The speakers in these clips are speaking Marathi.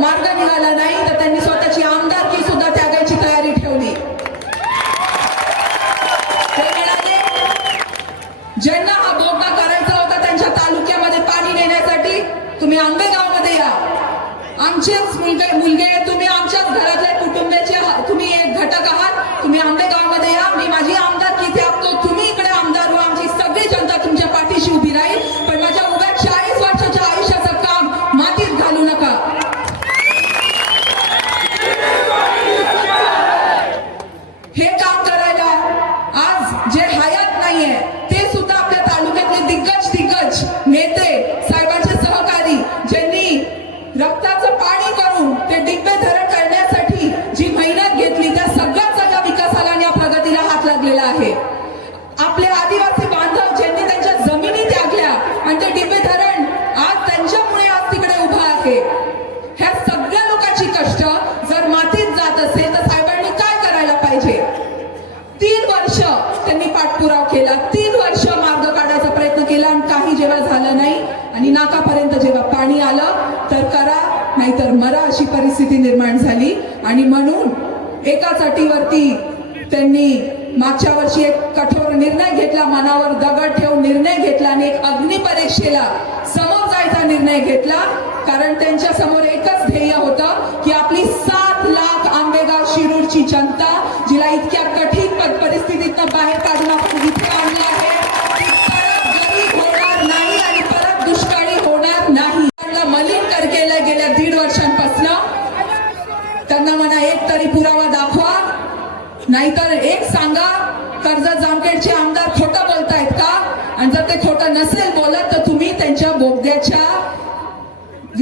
मार्ग निघाला नाही तर त्यांनी स्वतःची आमदारकी सुद्धा त्यागायची तयारी ठेवली. ज्यांना हा बोगदा करायचा होता त्यांच्या तालुक्यामध्ये पाणी नेण्यासाठी तुम्ही आंबेगावमध्ये या. आमचेच मुलगे मुलगे तुम्ही आमच्याच घरात नाहीये. ते सुद्धा आपल्या तालुक्यातले दिग्गज दिग्गज नेते साहेबांचे सहकारी ज्यांनी रक्ताचं पाणी करून ते डिब्बे धरण करण्यासाठी जी मेहनत घेतली त्या सगळ्याच सगळ्या विकासाला आणि या प्रगतीला हात लागलेला आहे. आपले आदिवासी बांधव ज्यांनी त्यांच्या जमिनी त्यागल्या आणि ते डिब्बे धरण आज त्यांच्यामुळे आज तिकडे उभा आहे. ह्या सगळ्या लोकांची कष्ट जर मातीत जात असेल तर साहेबांनी काय करायला पाहिजे? तीन वर्ष त्यांनी पाठपुराव केला. तीन वर्ष मार्ग काढायचा प्रयत्न केला आणि काही जेव्हा झालं नाही आणि नाकापर्यंत जेव्हा पाणी आलं तर करा नाहीतर मरा अशी परिस्थिती निर्माण झाली. आणि म्हणून एकाच अटीवरती त्यांनी मागच्या वर्षी एक कठोर निर्णय घेतला मनावर दगड ठेवून निर्णय घेतला आणि एक अग्निपरीक्षेला समोर जायचा निर्णय घेतला. कारण त्यांच्यासमोर एकच ध्येय होत जिला इतक्या कठीण परिस्थितीतनं बाहेर काढून आपण इथे आणलं आहे. परत गरीब होणार नाही आणि परत दुष्काळी होणार नाही. त्यांना मलिन कर केलं गेल्या दीड वर्षांपासून. त्यांना म्हणा एक तरी पुरावा दाखवा. नाहीतर एक सांगा. कर्ज जामखेडचे आमदार खोटं बोलतायत का? आणि जर ते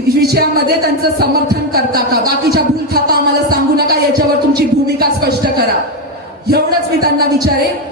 विषयामध्ये त्यांचं समर्थन करता का? बाकीच्या भूल थापा आम्हाला सांगू नका याच्यावर तुमची भूमिका स्पष्ट करा. एवढंच मी त्यांना विचारेन.